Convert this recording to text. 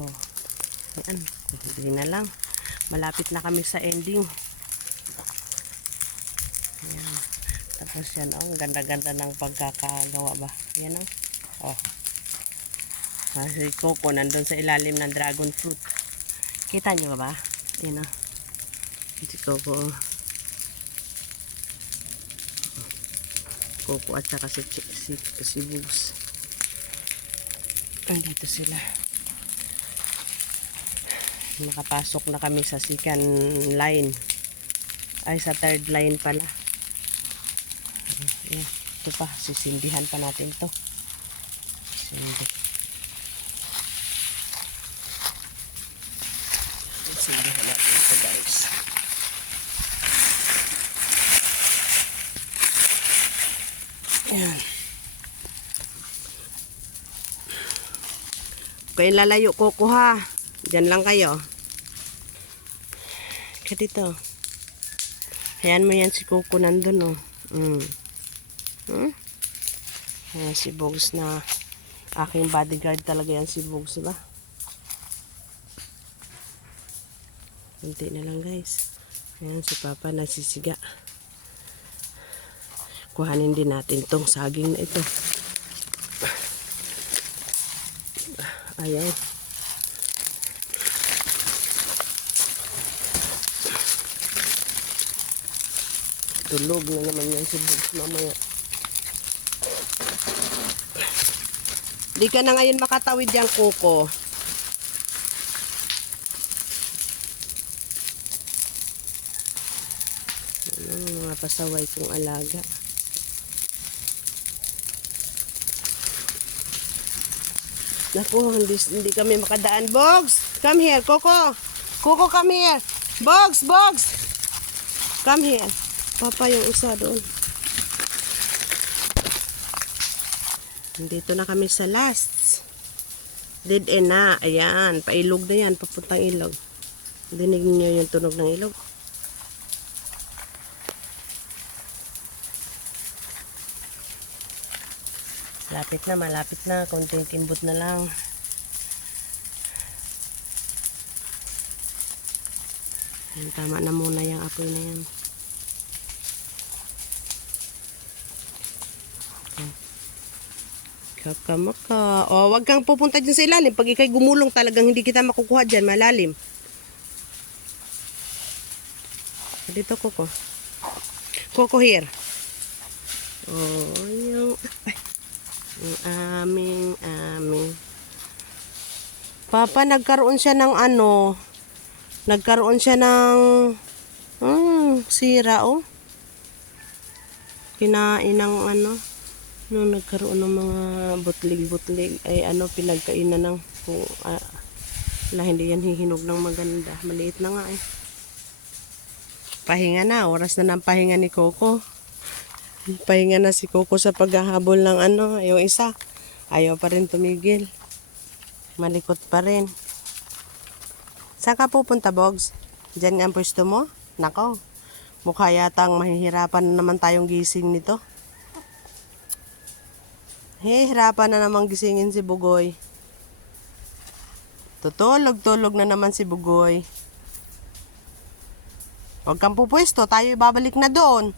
Oh. Ayan. Hindi na lang. Malapit na kami sa ending. Ayan. Tapos yan, oh, ganda-ganda ng pagkakagawa ba. Ayan, oh. Oh. Si Coco nandun sa ilalim ng dragon fruit. Kita nyo ba? Ayan, oh. Si Coco, oh. Coco at saka si Bugs. Andito sila. Nakapasok na kami sa second line. Ay, sa third line pala. Ayan. Ito pa, sisindihan pa natin to. Sisindihan natin ito, guys. Ayan. Kayo lalayo, Coco, ha. Diyan lang kayo. Kaya dito. Ayan mo yan si Coco nandun, oh. Ayan si Bugs na aking bodyguard talaga yan si Bugs, diba? Kunti na lang, guys. Ayan si Papa nasisiga. Kuhanin din natin tong saging na ito. Ayan. Tulog na naman yan si Bugs mamaya. Di ka na ngayon makatawid yan, Coco. Ayan, mga pasaway kong alaga. Naku, hindi kami makadaan. Bugs! Come here, Coco! Coco, come here! Bugs! Bugs! Come here. Papa yung isa doon. Dito na kami sa last. Dead end na. Ayan. Pailog na yan. Papuntang ilog. Dinig niyo yung tunog ng ilog. Malapit na. Malapit na. Konting timbot na lang. Ayan, tama na muna yung apoy na yan. Kakamaka. O, wag kang pupunta dyan sa ilalim. Pag ikay gumulong talagang hindi kita makukuha dyan. Malalim. Dito, Coco. Coco, here. Oh, yung... Ay, aming. Papa, nagkaroon siya ng ano. Nagkaroon siya ng... sira, oh. Kinain ng ano. Nung nagkaroon ng mga butlig-butlig ay ano pinagkainan ng hindi yan hihinog ng maganda, maliit na nga eh. Pahinga na, oras na ng pahinga ni Coco. Pahinga na si Coco sa paghahabol ng ano, yung isa ayaw pa rin tumigil, malikot pa rin. Saan ka pupunta, Bugs? Diyan nga ang pwesto mo? Nako, mukha yatang mahihirapan na naman tayong gising nito. Hirapan na namang gisingin si Bugoy. Tutulog-tulog na naman si Bugoy. Huwag kang pupwesto, tayo ibabalik na doon.